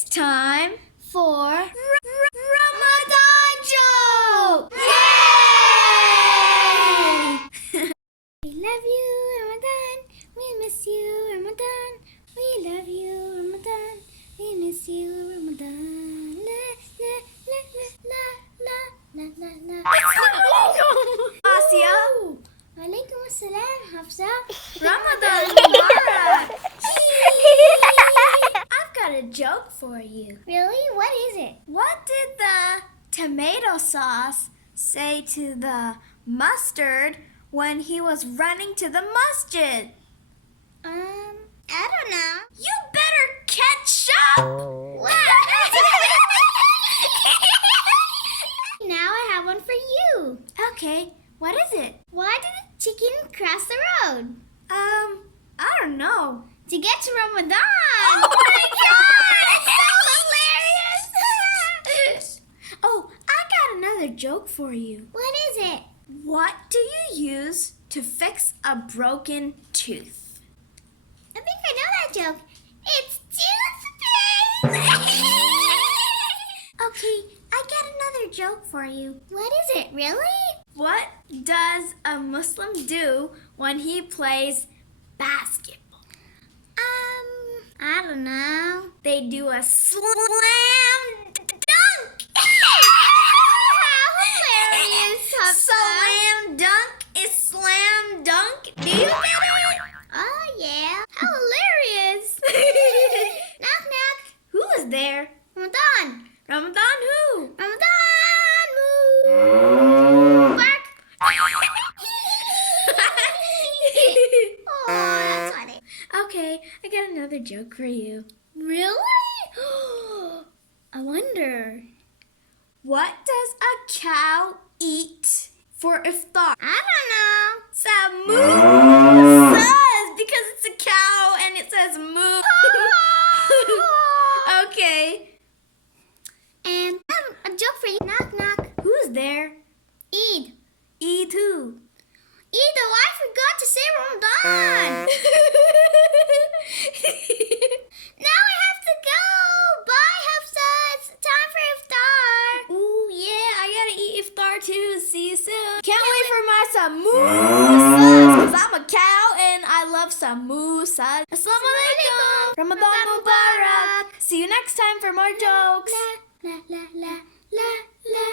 It's time for Ramadan joke! Yay! We love you, Ramadan. We miss you, Ramadan. We love you, Ramadan. We miss you, Ramadan. La la la la la la la la. Asia. Walaikum assalam, Hafsa. Ramadan Mubarak. I've got a joke for you. Really? What is it? What did the tomato sauce say to the mustard when he was running to the masjid? I don't know. You better catch up! Now I have one for you. Okay, what is it? Why did the chicken cross the road? I don't know. To get to Ramadan. Oh my God! It's so hilarious! Oh, I got another joke for you. What is it? What do you use to fix a broken tooth? I think I know that joke. It's toothpaste! Okay, I got another joke for you. What is it, really? What does a Muslim do when he plays basketball? I don't know. They do a slam dunk! How hilarious, Hafsa. Slam dunk is slam dunk. Do you get it? Oh, yeah. How hilarious. Knock, knock. Who is there? Ramadan. Ramadan who? Ramadan moo. Bark. Oh, that's funny. Okay, I got another joke for you. Really? I wonder. What does a cow eat for iftar? I don't know. Samosa. Because it's a cow and it says moo. Okay. And a joke for you. Knock, knock. Who's there? Eid. Eid who? Eid, oh, I forgot to say Ramadan. Now I have to go. Bye, Hafsa. It's time for iftar. Ooh, yeah, I gotta eat iftar too. See you soon. Can't wait for my samosas, because I'm a cow and I love samosas. Assalamu alaikum. Ramadan Mubarak. See you next time for more jokes. La, la, la, la, la, la.